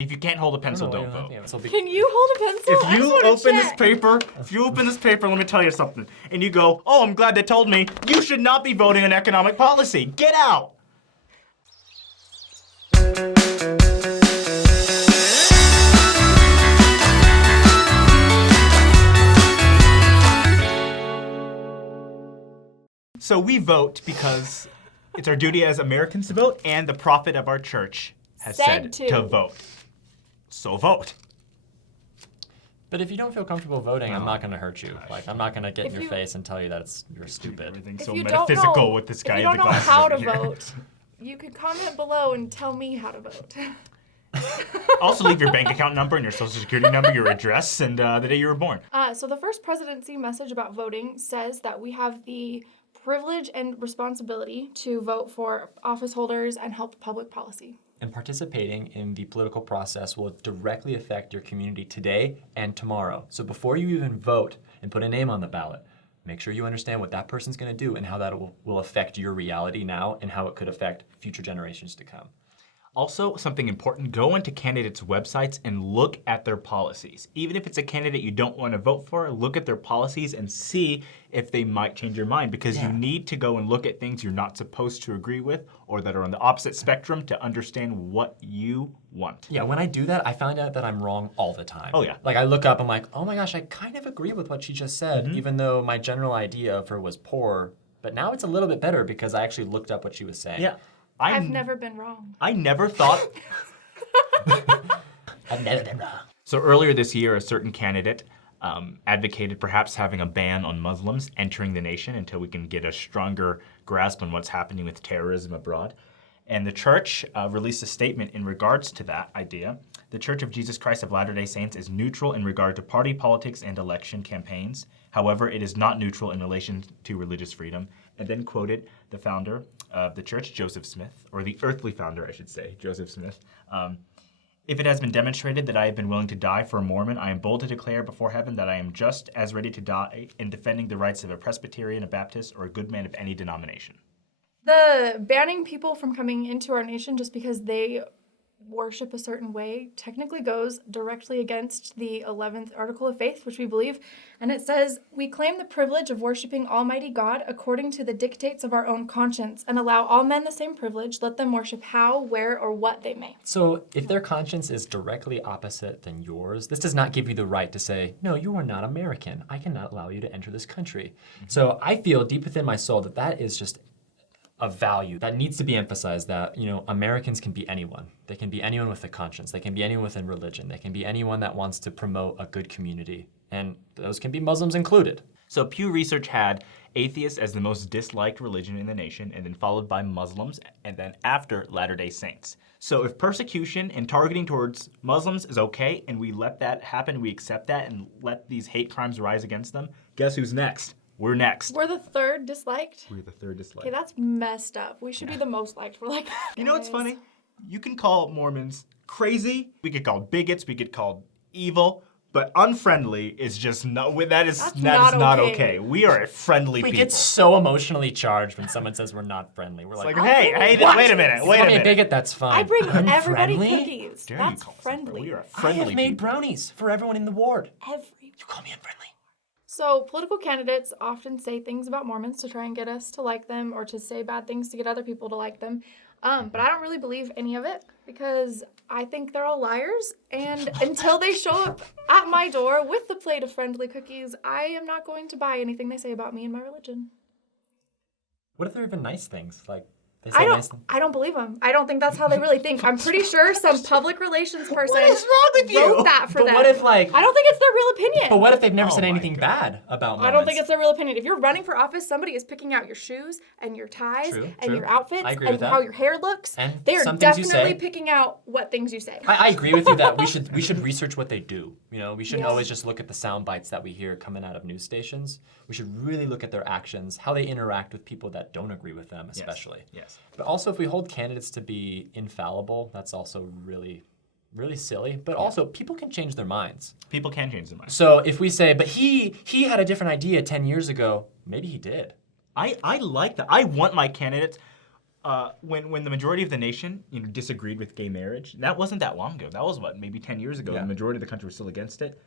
If you can't hold a pencil, don't vote. Can you hold a pencil? If you open this paper, let me tell you something, and you go, oh, I'm glad they told me, you should not be voting on economic policy. Get out! So we vote because it's our duty as Americans to vote, and the prophet of our church has said to vote. So vote. But if you don't feel comfortable voting, I'm not going to hurt you. Like, I'm not going to get in your face and tell you that you're stupid. Everything's so metaphysical with this guy in the If you don't know glasses how over to here. vote, you can comment below and tell me how to vote. Also leave your bank account number and your social security number, your address, and the day you were born. So the first presidency message about voting says that we have the privilege and responsibility to vote for office holders and help public policy. And participating in the political process will directly affect your community today and tomorrow. So before you even vote and put a name on the ballot, make sure you understand what that person's going to do and how that will affect your reality now and how it could affect future generations to come. Also, something important, go into candidates' websites and look at their policies. Even if it's a candidate you don't want to vote for, look at their policies and see if they might change your mind, because you need to go and look at things you're not supposed to agree with or that are on the opposite spectrum to understand what you want. Yeah, when I do that, I find out that I'm wrong all the time. Oh, yeah. Like, I look up, I'm like, oh my gosh, I kind of agree with what she just said, even though my general idea of her was poor. But now it's a little bit better because I actually looked up what she was saying. Yeah. I've never been wrong. I never thought... I've never been wrong. So earlier this year, a certain candidate advocated perhaps having a ban on Muslims entering the nation until we can get a stronger grasp on what's happening with terrorism abroad. And the church released a statement in regards to that idea. The Church of Jesus Christ of Latter-day Saints is neutral in regard to party politics and election campaigns. However, it is not neutral in relation to religious freedom. And then quoted the founder of the church, Joseph Smith, or the earthly founder, I should say, Joseph Smith. If it has been demonstrated that I have been willing to die for a Mormon, I am bold to declare before heaven that I am just as ready to die in defending the rights of a Presbyterian, a Baptist, or a good man of any denomination. The banning people from coming into our nation just because they worship a certain way technically goes directly against the 11th Article of Faith, which we believe. And it says, we claim the privilege of worshiping Almighty God according to the dictates of our own conscience and allow all men the same privilege. Let them worship how, where, or what they may. So if their conscience is directly opposite than yours, this does not give you the right to say, no, you are not American. I cannot allow you to enter this country. So I feel deep within my soul that that is just a value that needs to be emphasized, that, you know, Americans can be anyone. They can be anyone with a conscience. They can be anyone within religion. They can be anyone that wants to promote a good community. And those can be Muslims included. So Pew Research had atheists as the most disliked religion in the nation, and then followed by Muslims, and then after Latter-day Saints. So if persecution and targeting towards Muslims is okay, and we let that happen, we accept that, and let these hate crimes rise against them, guess who's next? We're next. We're the third disliked? We're the third disliked. Okay, that's messed up. We should be the most liked. We're like, you know what's funny? You can call Mormons crazy. We get called bigots. We get called evil. But unfriendly is just not. That is not okay. We are a friendly people. We get so emotionally charged when someone says we're not friendly. We're like, hey, wait a minute. Call me a bigot, that's fine. I bring everybody Unfriendly? cookies. Dare That's you call us friendly. We are a I friendly have made people. brownies for everyone in the ward. Every. You call me unfriendly. So political candidates often say things about Mormons to try and get us to like them, or to say bad things to get other people to like them. But I don't really believe any of it, because I think they're all liars. And until they show up at my door with the plate of friendly cookies, I am not going to buy anything they say about me and my religion. What if they're even nice things? Like, they say nice things. I don't believe them. I don't think that's how they really think. I'm pretty sure some public relations person What is wrong with you? wrote that for But them. what if, like... I don't think it's their real opinion. But what if they've never said my anything God. bad about Mormons? I don't think it's their real opinion. If you're running for office, somebody is picking out your shoes and your ties True, and true. your outfits I agree and with that. how your hair looks. And They're some things you definitely say. picking out what things you say. I agree with you that we should research what they do. You know, we shouldn't Yes. always just look at the sound bites that we hear coming out of news stations. We should really look at their actions, how they interact with people that don't agree with them, especially. Yes. But also, if we hold candidates to be infallible, that's also really, really silly. But also, people can change their minds. People can change their minds. So if we say, but he had a different idea 10 years ago, maybe he did. I like that. I want my candidates. when the majority of the nation disagreed with gay marriage, that wasn't that long ago. That was maybe 10 years ago. Yeah. The majority of the country was still against it.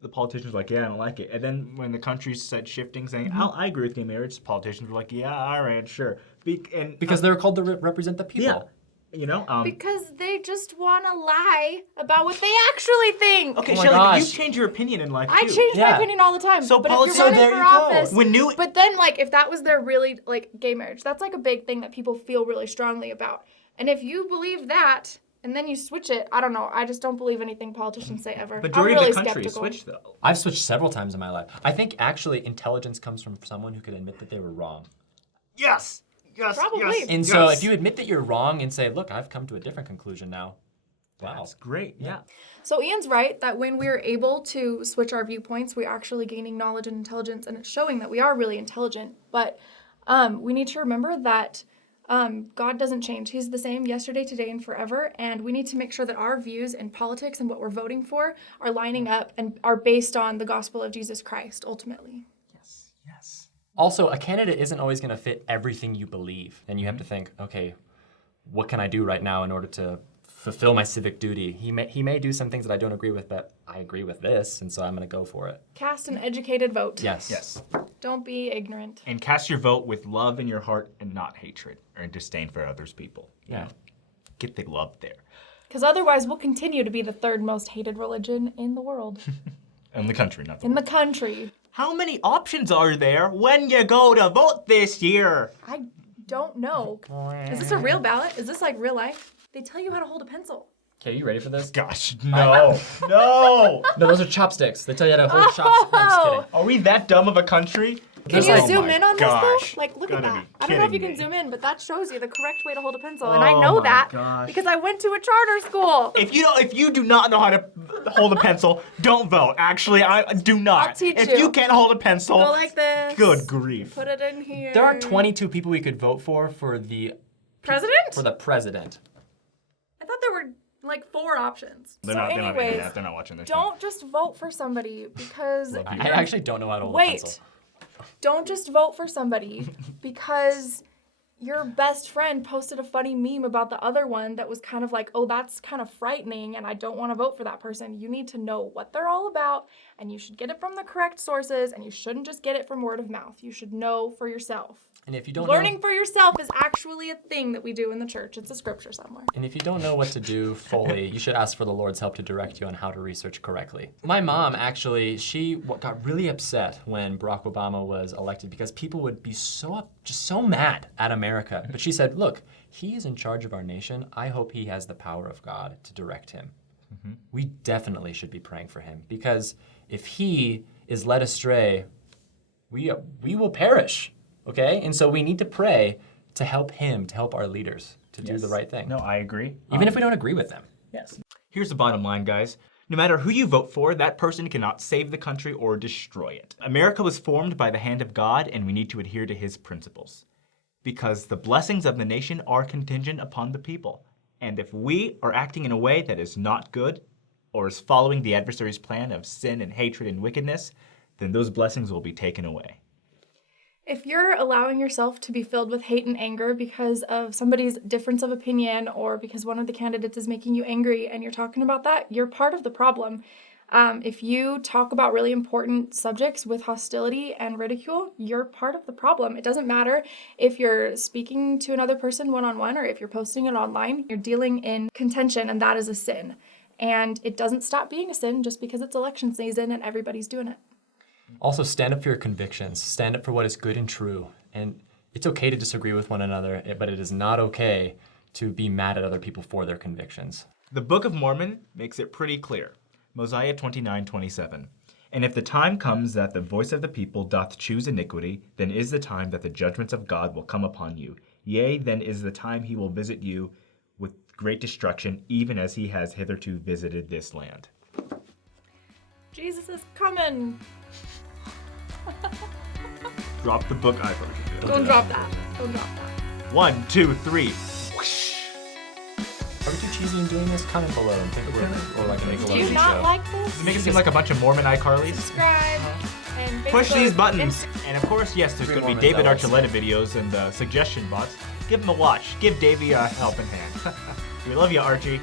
The politicians were like, yeah, I don't like it. And then when the country started shifting, saying, I agree with gay marriage, politicians were like, yeah, all right, sure. Because they're called to represent the people. Yeah. Because they just want to lie about what they actually think. Okay, Oh my Shelley, but you gosh. change your opinion in life, I too. change my Yeah. opinion all the time. So but if politics- you're so running there for you go. office, When new- but then if that was their really gay marriage, that's a big thing that people feel really strongly about. And if you believe that and then you switch it, I don't know. I just don't believe anything politicians say ever. Majority I'm really of the country skeptical. switched, though. I've switched several times in my life. I think actually intelligence comes from someone who could admit that they were wrong. Yes. Yes. Probably. Yes. And so yes. if you admit that you're wrong and say, look, I've come to a different conclusion now. Wow. That's great. Yeah. So Ian's right that when we're able to switch our viewpoints, we're actually gaining knowledge and intelligence, and it's showing that we are really intelligent. But we need to remember that God doesn't change. He's the same yesterday, today, and forever. And we need to make sure that our views in politics and what we're voting for are lining up and are based on the gospel of Jesus Christ, ultimately. Yes. Yes. Also, a candidate isn't always going to fit everything you believe. And you have to think, okay, what can I do right now in order to fulfill my civic duty? He may do some things that I don't agree with, but I agree with this, and so I'm going to go for it. Cast an educated vote. Yes. Yes. Don't be ignorant. And cast your vote with love in your heart and not hatred or disdain for others' people. Yeah. Get the love there. Because otherwise, we'll continue to be the third most hated religion in the world. In the country, not the In the country. How many options are there when you go to vote this year? I don't know. Is this a real ballot? Is this real life? They tell you how to hold a pencil. Okay, you ready for this? Gosh, no. No. No, those are chopsticks. They tell you how to hold chopsticks. I'm just kidding. Are we that dumb of a country? Can There's you like- zoom my in on gosh. this though? Look at Gotta that. be I don't know if you kidding can me. zoom in, but that shows you the correct way to hold a pencil. And I Oh know my that gosh. because I went to a charter school. If you do not know how to hold a pencil, don't vote. Actually, I do not. I'll teach if you. you can't hold a pencil, Go like this. good grief. Put it in here. There are 22 people we could vote for the President? for the president. I thought there were 4 options. They're So not doing anyways, that. They're not watching this. don't just vote for somebody because I actually don't know how to hold a Wait. pencil. Don't just vote for somebody because your best friend posted a funny meme about the other one that was kind of oh, that's kind of frightening and I don't want to vote for that person. You need to know what they're all about and you should get it from the correct sources and you shouldn't just get it from word of mouth. You should know for yourself. And if you don't Learning know, for yourself is actually a thing that we do in the church. It's a scripture somewhere. and if you don't know what to do fully, you should ask for the Lord's help to direct you on how to research correctly. My mom actually, she got really upset when Barack Obama was elected because people would be just so mad at America. But she said, "Look, he is in charge of our nation. I hope he has the power of God to direct him." We definitely should be praying for him because if he is led astray, we will perish. Okay? And so we need to pray to help him, to help our leaders to do the right thing. No, I agree. Even if we don't agree with them. Yes. Here's the bottom line, guys. No matter who you vote for, that person cannot save the country or destroy it. America was formed by the hand of God, and we need to adhere to his principles. Because the blessings of the nation are contingent upon the people. And if we are acting in a way that is not good, or is following the adversary's plan of sin and hatred and wickedness, then those blessings will be taken away. If you're allowing yourself to be filled with hate and anger because of somebody's difference of opinion or because one of the candidates is making you angry and you're talking about that, you're part of the problem. If you talk about really important subjects with hostility and ridicule, you're part of the problem. It doesn't matter if you're speaking to another person one-on-one or if you're posting it online, you're dealing in contention and that is a sin. And it doesn't stop being a sin just because it's election season and everybody's doing it. Also, stand up for your convictions. Stand up for what is good and true. And it's okay to disagree with one another, but it is not okay to be mad at other people for their convictions. The Book of Mormon makes it pretty clear. Mosiah 29:27. And if the time comes that the voice of the people doth choose iniquity, then is the time that the judgments of God will come upon you. Yea, then is the time he will visit you with great destruction, even as he has hitherto visited this land. Jesus is coming. Drop the book. I probably should do that. Don't drop that. Don't drop that. 1, 2, 3. Whoosh. Are we too cheesy in doing this? Comment below and pick a word or like make a Do you show. not like this? Does it make it seem like a bunch of Mormon iCarlys? Subscribe and Push Facebook these buttons. and- And of course, yes, there's going to be Mormon David zealots. Archuleta videos in the suggestion box. give him a watch. Give Davey a helping hand. We love you, Archie.